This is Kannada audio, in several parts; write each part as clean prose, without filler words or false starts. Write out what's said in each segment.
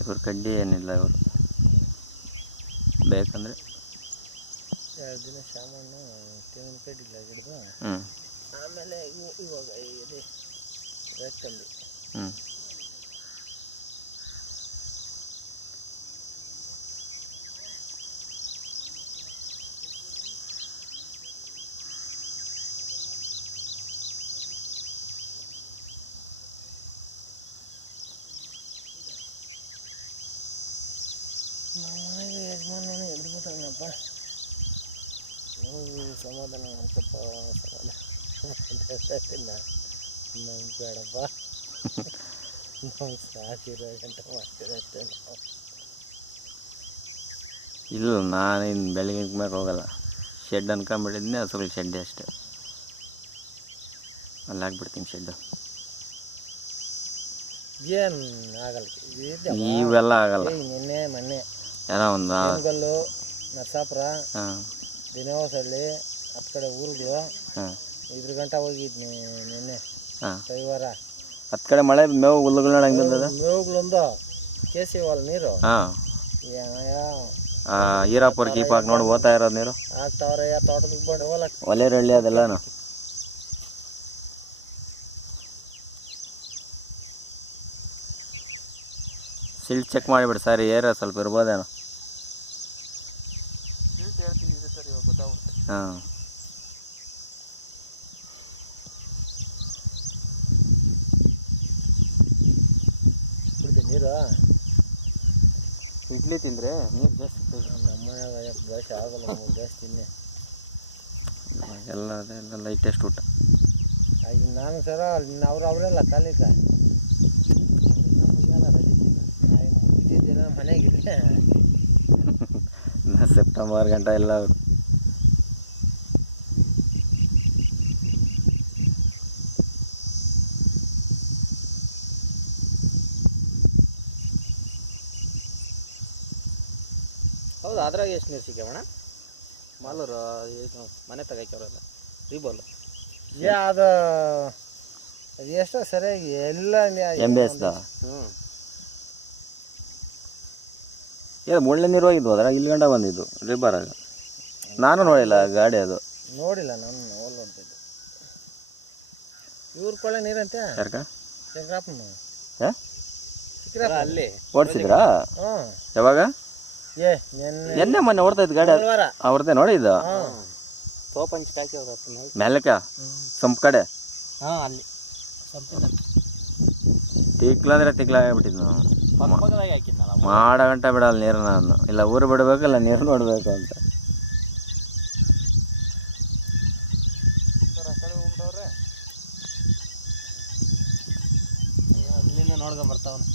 ಇವ್ರ ಕಡ್ಡಿ ಏನಿಲ್ಲ, ಇವರು ಬೇಕಂದರೆ 2 ದಿನ ಸಾಮಾನು ತೆಂಗಿನ ಕಡ್ಡಿಲ್ಲ ಗಿಡದು. ಆಮೇಲೆ ಇವಾಗ ಇದೆ ರೇಟ್ಕಂದು. ನಮ್ಮ ಮನೆಗೆ ಯಜಮಾನನೇ ಹಿಡ್ಬಿಟ್ಟನಪ್ಪ. ಸಮಾಧಾನ ಮಾಡ್ತಪ್ಪ, ಸಮಾಧಾನ ನಮ್ಗೆ ಬೇಡಪ್ಪ, ನಮ್ಗೆ ಸಾಕಿರೋ ಗಂಟೆ ಮಾಡ್ತಿರತ್ತೆ ನಾವು. ಇಲ್ಲ, ನಾನಿನ್ನು ಬೆಳಗ್ಗೆ ಮೇಲೆ ಹೋಗಲ್ಲ. ಶೆಡ್ ಅನ್ಕೊಂಬಿಟ್ಟಿದ್ನಿ, ಹಸುಗಳಿಗೆ ಶೆಡ್ಡೆ ಅಷ್ಟೇ. ಅಲ್ಲಿ ಹಾಕ್ಬಿಡ್ತೀನಿ ಶೆಡ್ಡು. ಏನು ಆಗಲ್ಲ, ಇವೆಲ್ಲ ಆಗಲ್ಲ. ನಿನ್ನೆ ಮೊನ್ನೆ ಏನೋ ಒಂದು ಬೆಂಗಲ್ಲು, ನರಸಾಪುರ, ದಿನವಸಳ್ಳಿ, ಹತ್ತು ಕಡೆ ಊರುಗಳು 5 ಗಂಟೆ ಹೋಗಿದ್ನಿ ನಿನ್ನೆ ರವಿವಾರ. 10 ಕಡೆ ಮಳೆ ಮೇವು ಹುಲ್ಲುಗಳು ಹಂಗೆ ಬಂದದ. ಮೇವುಗಳೊಂದು ಕೇಸಿವಲ್ಲ ನೀರು. ಈರಾಪುರ ಕೀಪಾಕ್ ನೋಡಿ ಓದ್ತಾ ಇರೋದು ನೀರು ಆಗ್ತಾವ್ರಯ್ಯ. ತೋಟದಕ್ಕೆ ಬಂದು ಒಲೆರಳ್ಳಿ ಅದೆಲ್ಲನು. ಸಿಲ್ಟ್ ಚೆಕ್ ಮಾಡಿಬಿಡಿ ಸರ್, ಏರ ಸ್ವಲ್ಪ ಇರ್ಬೋದೇನೋ. ಹಾಂ, ನೀರು ಇಡ್ಲಿ ತಿಂದರೆ ನೀರು ಜಾಸ್ತಿ. ನಮ್ಮ ಮನೆಯಾಗ ಜಾಸ್ತಿ ಆಗಲ್ಲ, ಜಾಸ್ತಿ ತಿನ್ನೆ ಎಲ್ಲ ಅದೆಲ್ಲ ಲೈಟೆಸ್ಟ್ ಊಟ. ಈಗ ನಾನು ಸರ ಅವರೆಲ್ಲ ಕಾಲಿಕ ದಿನ ಮನೆಯಾಗಿದೆ. ಸೆಪ್ಟೆಂಬರ್ ಗಂಟ ಎಲ್ಲ ಅವರು. ಹೌದು, ಅದ್ರಾಗ ಎಷ್ಟು ನೀರು ಸಿಕ್ಕವಣ? ಮಾಲೂರು ಮನೆ ತಗೋಕ್ಯಾರಲ್ಲ ರೀಬೋಲ್. ಅದು ಎಷ್ಟೋ ಸರಿಯಾಗಿ ಎಲ್ಲ ಏನು ಒಳ್ಳೆ ನೀರು ಹೋಗಿದ್ವು ಅದ್ರಾಗ. ಇಲ್ಲಿ ಗಂಟ ಬಂದಿದ್ದು ರಿಬರಾಗ. ನಾನು ನೋಡಿಲ್ಲ ಗಾಡಿ, ಅದು ನೋಡಿಲ್ಲ ನಾನು. ಓಲ್ ನೋಡ್ತಿದ್ದೆ. ಇವ್ರ ಕೊಳ್ಳೆ ನೀರಂತೆ ಯಾರ್ಕ ಶಂಕರಪ್ಪನ ಅಲ್ಲಿ ಓಡಿಸಿದ್ರಾ? ಯಾವಾಗ? ಎನ್ನೆ ಮೊನ್ನೆ ಓಡ್ತಾ ಇದ್ದು ಗಾಡಿ ಅವ್ರದ್ದೇ ನೋಡಿದ್ದು. ಮೇಲಕ್ಕ ಸಂಪ್ ಕಡೆ ಅಲ್ಲಿ ತಿಕ್ಲಾದ್ರೆ ತಿಕ್ಲಾಗ್ಬಿಟ್ಟಿದ್ದು. ಮಾಡೋ ಗಂಟೆ ಬಿಡಲ್ಲ ನೀರು. ನಾನು ಇಲ್ಲ ಊರು ಬಿಡಬೇಕಲ್ಲ ನೀರು ನೋಡಬೇಕು ಅಂತ. ಅಲ್ಲಿಂದ ನೋಡ್ಕೊಂಬರ್ತಾವನು.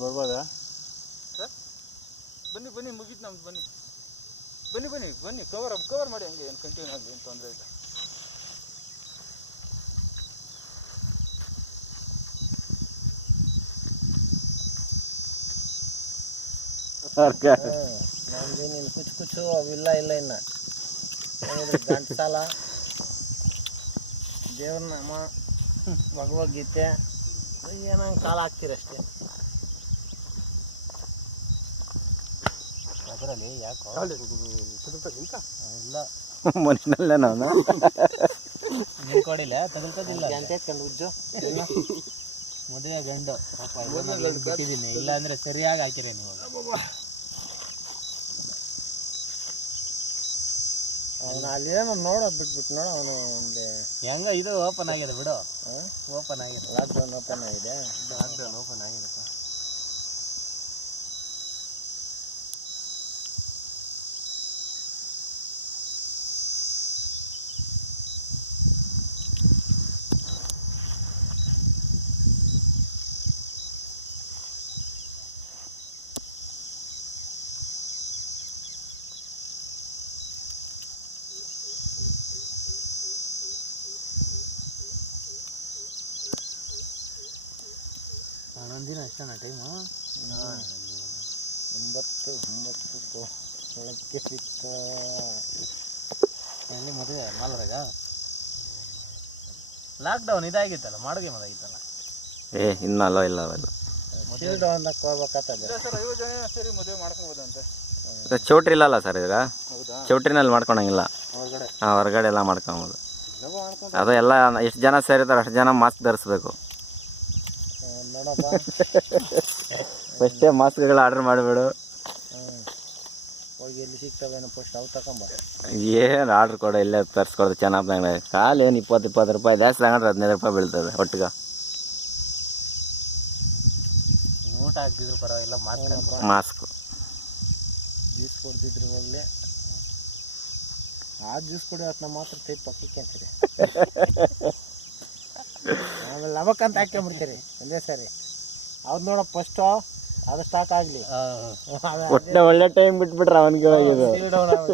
ಬರ್ಬೋದ? ಬನ್ನಿ ಬನ್ನಿ, ಮುಗೀತು ನಮ್ದು. ಬನ್ನಿ ಬನ್ನಿ ಬನ್ನಿ ಬನ್ನಿ, ಕವರ್ ಮಾಡಿ ಹಂಗೆ. ಏನು ಕಂಟಿನ್ಯೂ ಆಗಲಿ, ಏನು ತೊಂದರೆ ಇಲ್ಲ. ನಮ್ದೇನೇನು ಕುಚ್ಚು ಅವಿಲ್ಲ ಇಲ್ಲ. ಇನ್ನು ಗಂಟಸಾಲ, ದೇವ್ರ ನಾಮ, ಭಗವದ್ಗೀತೆ ಏನೋ ಕಾಲ ಹಾಕ್ತೀರಷ್ಟೇ. ಅದರಲ್ಲಿ ಯಾಕೋ ಇಲ್ಲ ಮನುಷ್ಯನಲ್ಲ ನಾನು ಕೊಡಿಲ್ಲ ತಗೊಳ್ಕೋದಿಲ್ಲ. ಗಂಟೆಕೊಂಡು ಉಜ್ಜು ಮದುವೆ ಗಂಡು ಬಿಟ್ಟಿದ್ದೀನಿ. ಇಲ್ಲ ಅಂದ್ರೆ ಸರಿಯಾಗಿ ಹಾಕಿರೇನು. ಅವನು ಅಲ್ಲೇನೋ ನೋಡೋ ಬಿಟ್ಬಿಟ್ಟು ನೋಡು ಅವನು ಒಂದು ಹೆಂಗ ಇದು ಓಪನ್ ಆಗಿದೆ ಬಿಡು. ಓಪನ್ ಆಗಿದೆ, ಲಾಕ್ಡೌನ್ ಓಪನ್ ಆಗಿದೆ. ಲಾಕ್ಡೌನ್ ಓಪನ್ ಆಗಿದೆಪ್ಪ. ಒಂದಿನ ಅಷ್ಟೇನಾ ಟೈಮು? 9 ಸಿಕ್ಕ ಎಲ್ಲಿ ಮದುವೆ ಮಾಲರಾಗ ಲಾಕ್ಡೌನ್ ಇದಾಗಿತ್ತಲ್ಲ, ಮಾಡುಗೆ ಮದಾಗಿತ್ತಲ್ಲ. ಇನ್ನಲ್ಲ ಇಲ್ಲ ಅವೆಲ್ಲ ಶೀಲ್ಡ್ ಒಂದಕ್ಕೆ ಹೋಗ್ಬೇಕಾಗ್ತದೆ ಸರ್. 50 ಜನ ಸೇರಿ ಮದುವೆ ಮಾಡ್ಕೋಬೋದಂತೆ. ಚೌಟ್ರಿ ಇಲ್ಲಲ್ಲ ಸರ್ ಈಗ. ಹೌದಾ? ಚೌಟ್ರಿನಲ್ಲಿ ಮಾಡ್ಕೊಳಂಗಿಲ್ಲ, ಹೊರಗಡೆ ಹೊರಗಡೆ ಎಲ್ಲ ಮಾಡ್ಕೊಬೋದು. ಅದು ಎಲ್ಲ ಎಷ್ಟು ಜನ ಸೇರಿರ್ತಾರೆ ಅಷ್ಟು ಜನ ಮಾಸ್ಕ್ ಧರಿಸ್ಬೇಕು. ನೋಡಪ್ಪ ಫಸ್ಟೇ ಮಾಸ್ಕ್ಗಳು ಆರ್ಡ್ರ್ ಮಾಡಿಬಿಡು. ಹೋಗಿ ಎಲ್ಲಿ ಸಿಗ್ತವೇನೋ ಫಸ್ಟ್ ಅವು ತಗೊಂಬ. ಏನು ಆರ್ಡ್ರ್ ಕೊಡೋ ಇಲ್ಲೇ ತರಿಸ್ಕೊಡೋದು ಚೆನ್ನಾಗಿ. ಕಾಲು ಏನು 20 ರೂಪಾಯಿ ಜಾಸ್ತಿ ತಗೊಂಡ್ರೆ 15 ರೂಪಾಯಿ ಬೀಳ್ತದೆ ಒಟ್ಟಿಗೆ. ಊಟ ಹಾಕ್ತಿದ್ರು ಪರವಾಗಿಲ್ಲ, ಮಾಸ್ಕು ಜ್ಯೂಸ್ ಕೊಡ್ತಿದ್ರು ಹೋಗ್ಲಿ. ಆ ಜ್ಯೂಸ್ ಕುಡಿಯೋತ್ನ ಮಾತ್ರ ಟೈಪ್ ಪಕ್ಕಕ್ಕೆ ಅಂತೀರಿ. ಆಮೇಲೆ ಲವಕ್ಕಂತ ಹಾಕ್ಕೊಂಬಿಡ್ತೀರಿ ಒಂದೇ ಸರಿ. ಅವ್ರು ನೋಡಪ್ಪ ಫಸ್ಟು ಅದು ಸ್ಟಾಕ್ ಆಗಲಿ, ಒಳ್ಳೆ ಟೈಮ್ ಬಿಟ್ಬಿಟ್ರೆ ಅವನಿಗೆ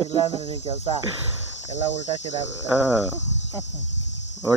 ಇಲ್ಲ ಅಂದ್ರೆ ನೀವು ಕೆಲಸ ಎಲ್ಲ ಉಲ್ಟಾ ಸೀದಾ ಆಗುತ್ತೆ.